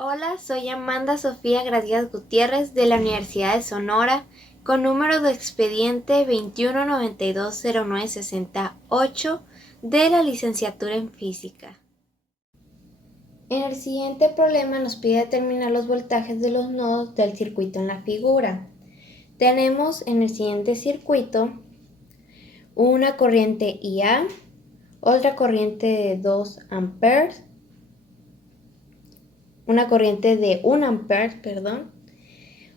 Hola, soy Amanda Sofía Gracias Gutiérrez de la Universidad de Sonora con número de expediente 21920968 de la licenciatura en Física. En el siguiente problema nos pide determinar los voltajes de los nodos del circuito en la figura. Tenemos en el siguiente circuito una corriente IA, otra corriente de 2 amperes, una corriente de 1 ampere,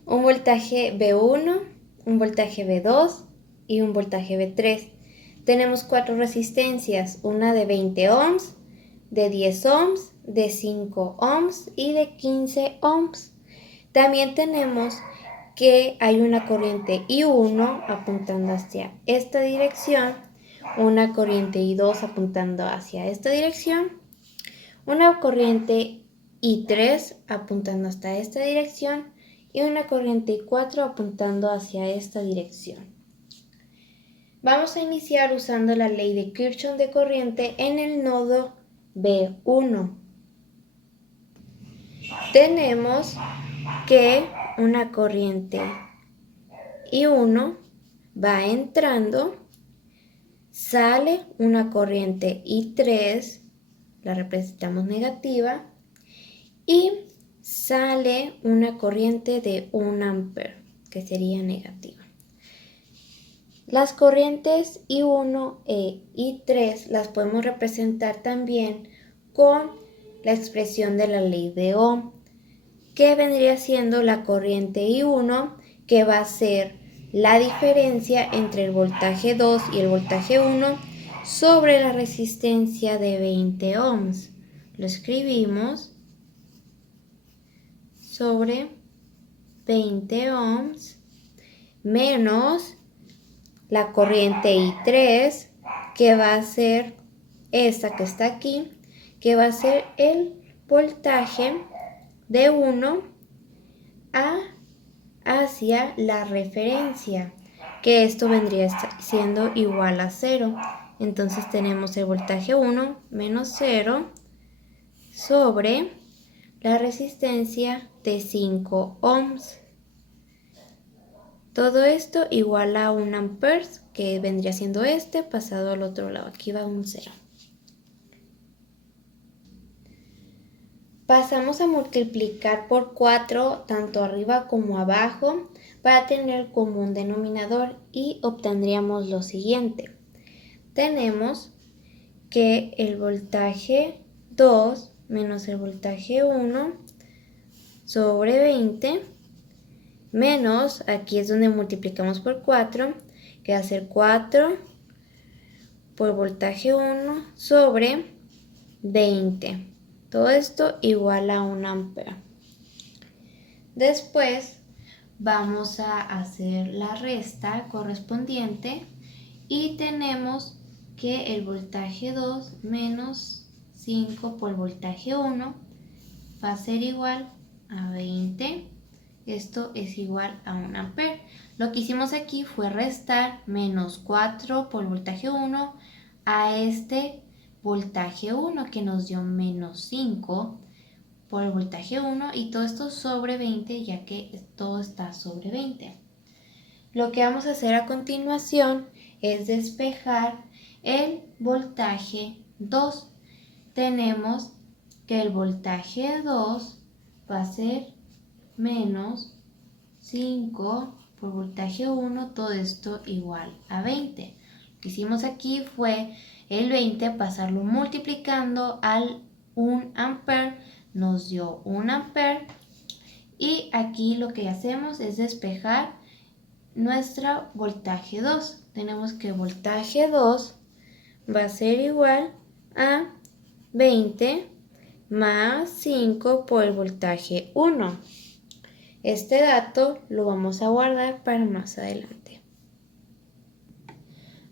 un voltaje V1, un voltaje V2 y un voltaje V3. Tenemos 4 resistencias, una de 20 ohms, de 10 ohms, de 5 ohms y de 15 ohms. También tenemos que hay una corriente I1 apuntando hacia esta dirección, una corriente I2 apuntando hacia esta dirección, una corriente I3 apuntando hasta esta dirección y una corriente I4 apuntando hacia esta dirección. Vamos a iniciar usando la ley de Kirchhoff de corriente en el nodo B1. Tenemos que una corriente I1 va entrando, sale una corriente I3, la representamos negativa, y sale una corriente de 1 ampere, que sería negativa. Las corrientes I1 e I3 las podemos representar también con la expresión de la ley de Ohm, que vendría siendo la corriente I1, que va a ser la diferencia entre el voltaje 2 y el voltaje 1 sobre la resistencia de 20 ohms. Lo escribimos sobre 20 ohms menos la corriente I3, que va a ser esta que está aquí, que va a ser el voltaje de 1 hacia la referencia, que esto vendría siendo igual a 0. Entonces tenemos el voltaje 1 menos 0 sobre la resistencia de 5 ohms. Todo esto igual a 1 ampere, que vendría siendo este, pasado al otro lado. Aquí va un 0. Pasamos a multiplicar por 4 tanto arriba como abajo para tener común denominador y obtendríamos lo siguiente. Tenemos que el voltaje 2 menos el voltaje 1 sobre 20 menos, aquí es donde multiplicamos por 4, que va a ser 4 por voltaje 1 sobre 20. Todo esto igual a 1 ampere. Después vamos a hacer la resta correspondiente y tenemos que el voltaje 2 menos 5 por voltaje 1 va a ser igual a 20. Esto es igual a 1 ampere. Lo que hicimos aquí fue restar menos 4 por voltaje 1 a este voltaje 1 que nos dio menos 5 por el voltaje 1 y todo esto sobre 20, ya que todo está sobre 20. Lo que vamos a hacer a continuación es despejar el voltaje 2. Tenemos que el voltaje 2 va a ser menos 5 por voltaje 1, todo esto igual a 20. Lo que hicimos aquí fue el 20 pasarlo multiplicando al 1 ampere, nos dio 1 ampere, y aquí lo que hacemos es despejar nuestro voltaje 2. Tenemos que voltaje 2 va a ser igual a 20 más 5 por el voltaje 1. Este dato lo vamos a guardar para más adelante.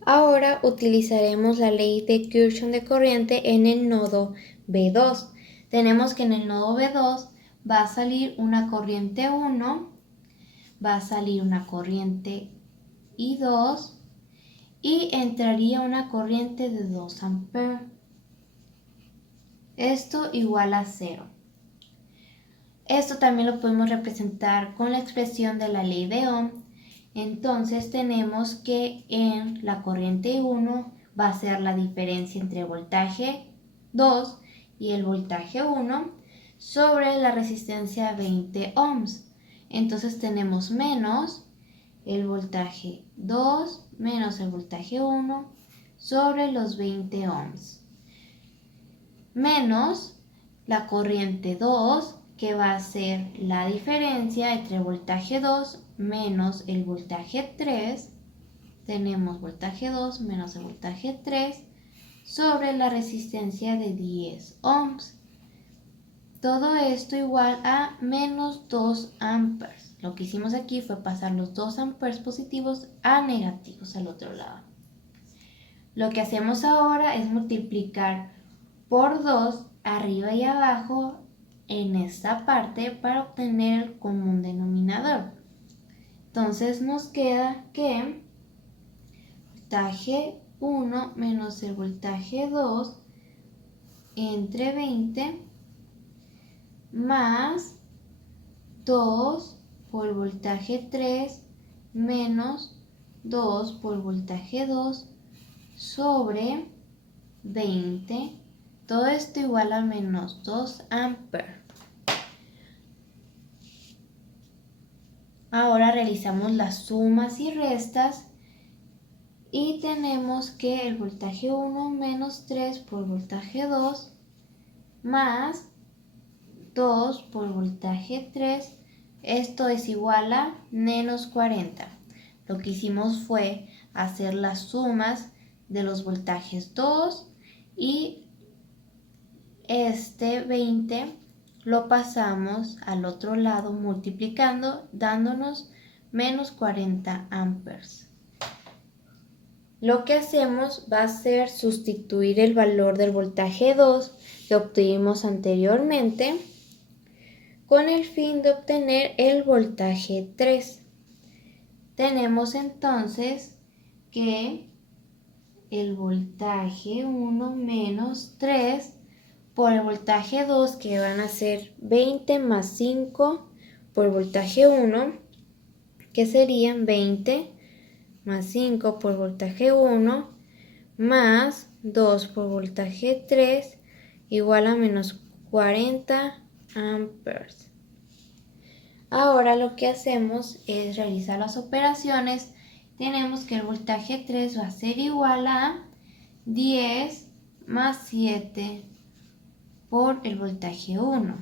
Ahora utilizaremos la ley de Kirchhoff de corriente en el nodo B2. Tenemos que en el nodo B2 va a salir una corriente 1, va a salir una corriente I2 y entraría una corriente de 2 amperes. Esto igual a 0. Esto también lo podemos representar con la expresión de la ley de Ohm. Entonces tenemos que en la corriente 1 va a ser la diferencia entre el voltaje 2 y el voltaje 1 sobre la resistencia 20 ohms. Entonces tenemos menos el voltaje 2 menos el voltaje 1 sobre los 20 ohms. Menos la corriente 2, que va a ser la diferencia entre el voltaje 2 menos el voltaje 3. Tenemos voltaje 2 menos el voltaje 3 sobre la resistencia de 10 ohms. Todo esto igual a menos 2 amperes. Lo que hicimos aquí fue pasar los 2 amperes positivos a negativos al otro lado. Lo que hacemos ahora es multiplicar por 2 arriba y abajo en esta parte para obtener el común denominador. Entonces nos queda que voltaje 1 menos el voltaje 2 entre 20 más 2 por voltaje 3 menos 2 por voltaje 2 sobre 20. Todo esto igual a menos 2 amperes. Ahora realizamos las sumas y restas y tenemos que el voltaje 1 menos 3 por voltaje 2 más 2 por voltaje 3, esto es igual a menos 40. Lo que hicimos fue hacer las sumas de los voltajes 2 y este 20 lo pasamos al otro lado multiplicando, dándonos menos 40 amperes. Lo que hacemos va a ser sustituir el valor del voltaje 2 que obtuvimos anteriormente con el fin de obtener el voltaje 3. Tenemos entonces que el voltaje 1 menos 3 por el voltaje 2, que van a ser 20 más 5 por voltaje 1, que serían 20 más 5 por voltaje 1 más 2 por voltaje 3 igual a menos 40 amperes. Ahora lo que hacemos es realizar las operaciones. Tenemos que el voltaje 3 va a ser igual a 10 más 7 por el voltaje 1.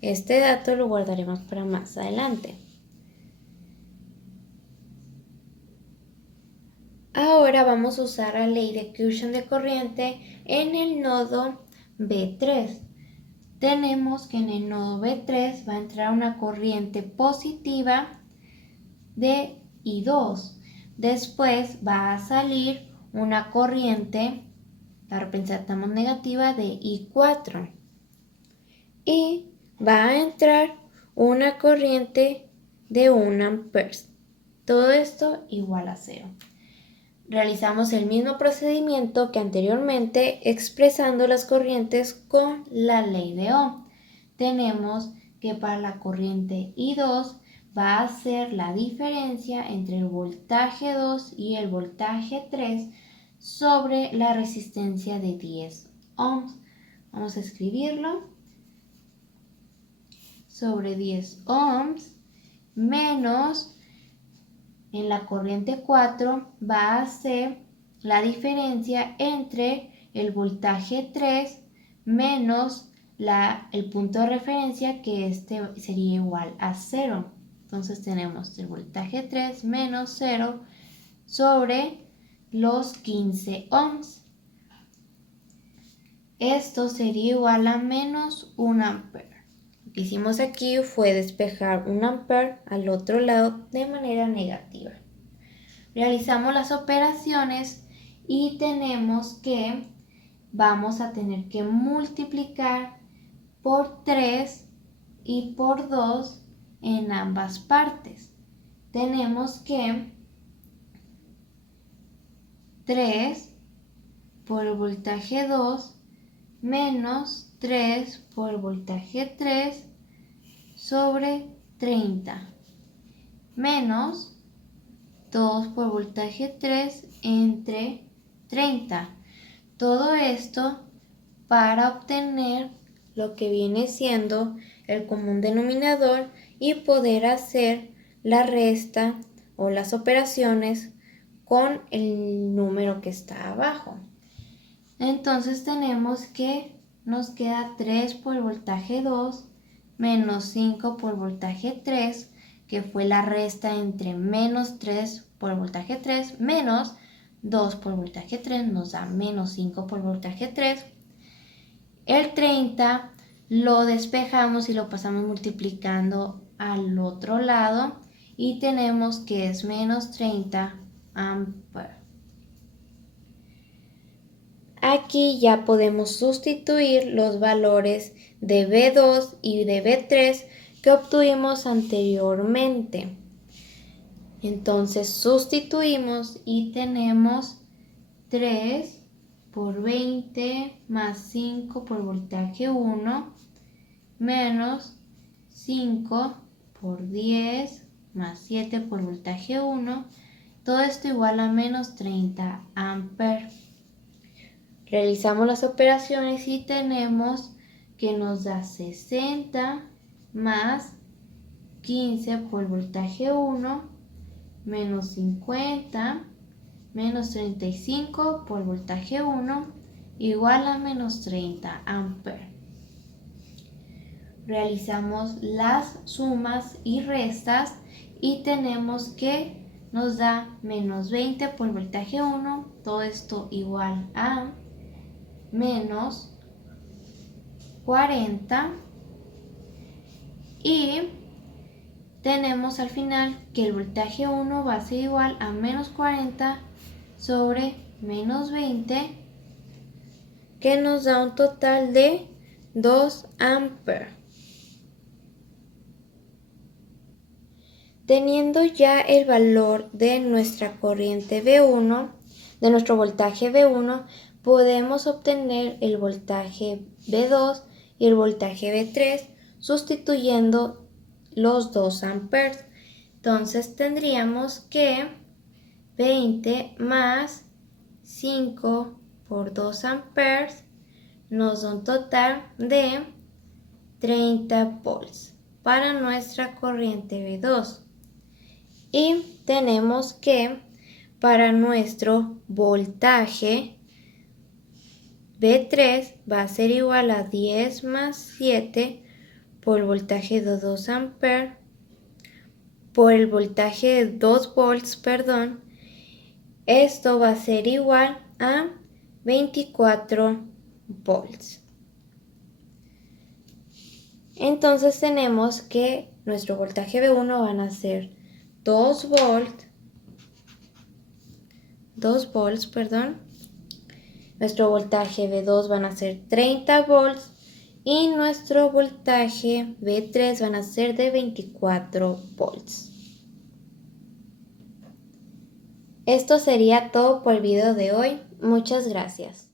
Este dato lo guardaremos para más adelante. Ahora vamos a usar la ley de Kirchhoff de corriente en el nodo B3. Tenemos que en el nodo B3 va a entrar una corriente positiva de I2. Después va a salir una corriente, la representamos negativa, de I4. Y va a entrar una corriente de 1 ampere. Todo esto igual a 0. Realizamos el mismo procedimiento que anteriormente expresando las corrientes con la ley de Ohm. Tenemos que para la corriente I2 va a ser la diferencia entre el voltaje 2 y el voltaje 3 sobre la resistencia de 10 ohms. Vamos a escribirlo. Sobre 10 ohms menos en la corriente 4 va a ser la diferencia entre el voltaje 3 menos el punto de referencia, que este sería igual a 0. Entonces tenemos el voltaje 3 menos 0 sobre los 15 ohms. Esto sería igual a menos 1 ampere. Lo que hicimos aquí fue despejar 1 ampere al otro lado de manera negativa. Realizamos las operaciones y tenemos que vamos a tener que multiplicar por 3 y por 2 en ambas partes. Tenemos que 3 por el voltaje 2 menos 3 por el voltaje 3 sobre 30 menos 2 por voltaje 3 entre 30. Todo esto para obtener lo que viene siendo el común denominador y poder hacer la resta o las operaciones con el número que está abajo. Entonces tenemos que nos queda 3 por voltaje 2 menos 5 por voltaje 3, que fue la resta entre menos 3 por voltaje 3 menos 2 por voltaje 3, nos da menos 5 por voltaje 3. El 30 lo despejamos y lo pasamos multiplicando al otro lado y tenemos que es menos 30 amperes. Aquí ya podemos sustituir los valores de B2 y de B3 que obtuvimos anteriormente. Entonces sustituimos y tenemos 3 por 20 más 5 por voltaje 1 menos 5 por 10 más 7 por voltaje 1. Todo esto igual a menos 30 amperes. Realizamos las operaciones y tenemos que nos da 60 más 15 por voltaje 1 menos 50 menos 35 por voltaje 1 igual a menos 30 amperes. Realizamos las sumas y restas y tenemos que nos da menos 20 por voltaje 1, todo esto igual a menos 40 y tenemos al final que el voltaje 1 va a ser igual a menos 40 sobre menos 20, que nos da un total de 2 amperes. Teniendo ya el valor de nuestra corriente V1, de nuestro voltaje V1, podemos obtener el voltaje V2 y el voltaje V3 sustituyendo los 2 amperes. Entonces tendríamos que 20 más 5 por 2 amperes nos da un total de 30 volts para nuestra corriente V2. Y tenemos que para nuestro voltaje V3 va a ser igual a 10 más 7 por el voltaje de 2 amperes por el voltaje de 2 volts, perdón. Esto va a ser igual a 24 volts. Entonces tenemos que nuestro voltaje V1 van a ser 2 volts, perdón. Nuestro voltaje V2 van a ser 30 volts y nuestro voltaje V3 van a ser de 24 volts. Esto sería todo por el video de hoy. Muchas gracias.